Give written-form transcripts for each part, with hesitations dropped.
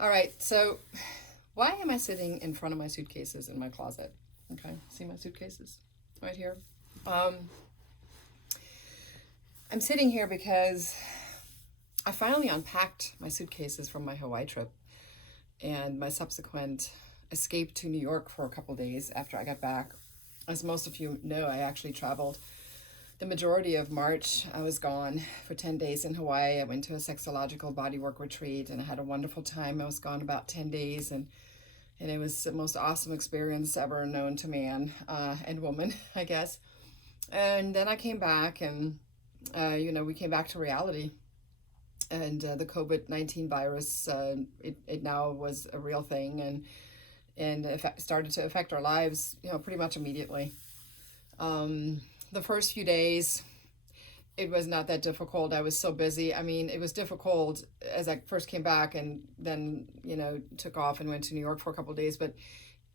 All right, so why am I sitting in front of my suitcases in my closet? Okay, see my suitcases right here. Um, I'm sitting here because I finally unpacked my suitcases from my Hawaii trip and my subsequent escape to New York for a couple days after I got back. As most of you know, I actually traveled the majority of March. I was gone for 10 days in Hawaii. I went to a xological bodywork retreat and I had a wonderful time. I was gone about 10 days and it was the most awesome experience ever known to man and woman, I guess. And then I came back, and we came back to reality. And the COVID-19 virus, it now was a real thing, and it started to affect our lives, pretty much immediately. The first few days, it was not that difficult. I was so busy. I mean, it was difficult as I first came back and then, took off and went to New York for a couple of days. But,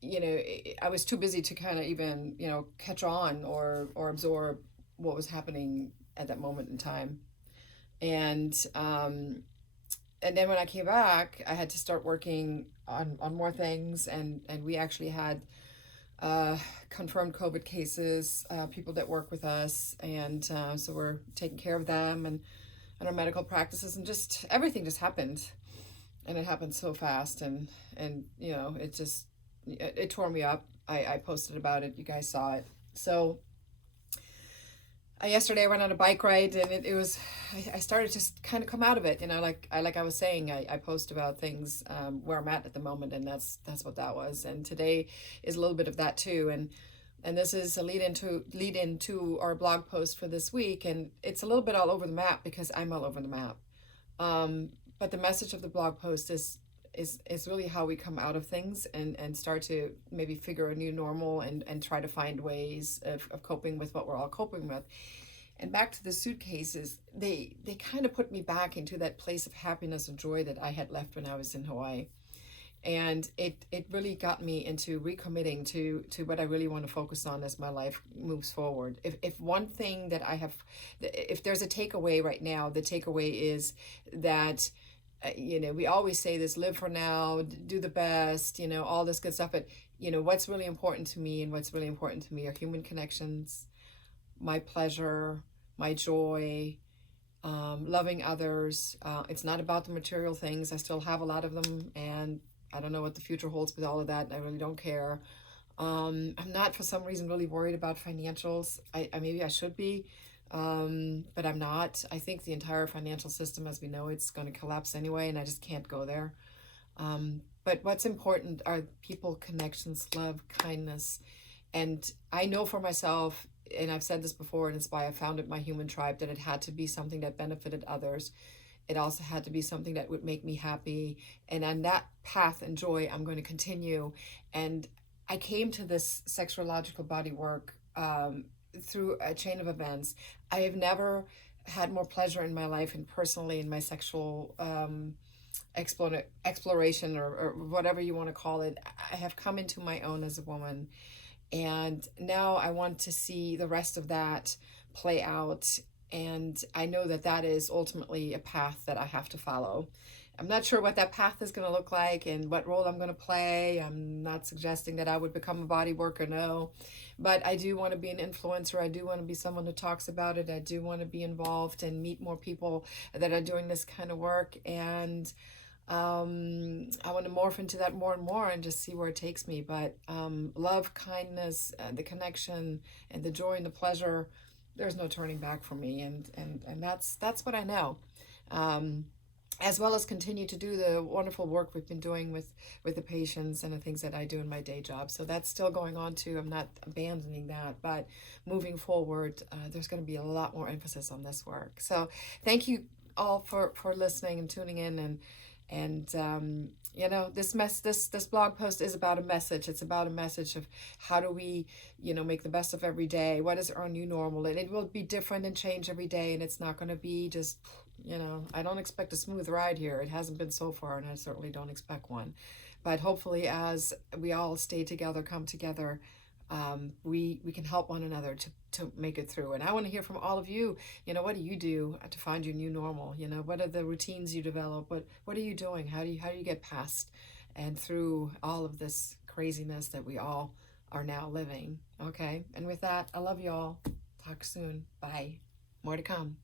I was too busy to kind of even, catch on or absorb what was happening at that moment in time. And, and then when I came back, I had to start working on more things. And we actually had confirmed COVID cases, people that work with us, and so we're taking care of them and our medical practices, and just everything just happened, and it happened so fast, and it tore me up. I posted about it. You guys saw it. So yesterday I went on a bike ride, and it was I started to kind of come out of it. Like I was saying, I post about things where I'm at the moment, and that's what that was. And today is a little bit of that too. And this is a lead into our blog post for this week, and it's a little bit all over the map because I'm all over the map. But the message of the blog post is really how we come out of things and start to maybe figure a new normal and try to find ways of coping with what we're all coping with. And back to the suitcases, they kind of put me back into that place of happiness and joy that I had left when I was in Hawaii. And it really got me into recommitting to what I really want to focus on as my life moves forward. If one thing that I have, if there's a takeaway right now, the takeaway is that we always say this: live for now, do the best, all this good stuff. But what's really important to me, and what's really important to me are human connections, my pleasure, my joy, loving others. It's not about the material things. I still have a lot of them, and I don't know what the future holds with all of that. I really don't care. I'm not, for some reason, really worried about financials. I maybe I should be, but I'm not. I think the entire financial system, as we know, it's going to collapse anyway, and I just can't go there. But what's important are people, connections, love, kindness. And I know for myself, and I've said this before, and it's why I founded my human tribe, that it had to be something that benefited others. It also had to be something that would make me happy. And on that path and joy, I'm going to continue. And I came to this sexological body work through a chain of events. I have never had more pleasure in my life and personally in my sexual exploration, or whatever you want to call it. I have come into my own as a woman. And now I want to see the rest of that play out. And I know that that is ultimately a path that I have to follow. I'm not sure what that path is going to look like and what role I'm going to play. I'm not suggesting that I would become a body worker, no. But I do want to be an influencer. I do want to be someone who talks about it. I do want to be involved and meet more people that are doing this kind of work. And I want to morph into that more and more and just see where it takes me. But love, kindness, the connection, and the joy and the pleasure, there's no turning back for me. And that's what I know. As well as continue to do the wonderful work we've been doing with the patients and the things that I do in my day job. So that's still going on too. I'm not abandoning that, but moving forward, there's going to be a lot more emphasis on this work. So thank you all for listening and tuning in. And this blog post is about a message. It's about a message of how do we, make the best of every day. What is our new normal? And it will be different and change every day. And it's not going to be just, I don't expect a smooth ride here. It hasn't been so far, and I certainly don't expect one. But hopefully, as we all stay together, come together, we can help one another to make it through. And I want to hear from all of you. What do you do to find your new normal? What are the routines you develop? What are you doing? How do you get past and through all of this craziness that we all are now living? Okay. And with that, I love you all. Talk soon. Bye. More to come.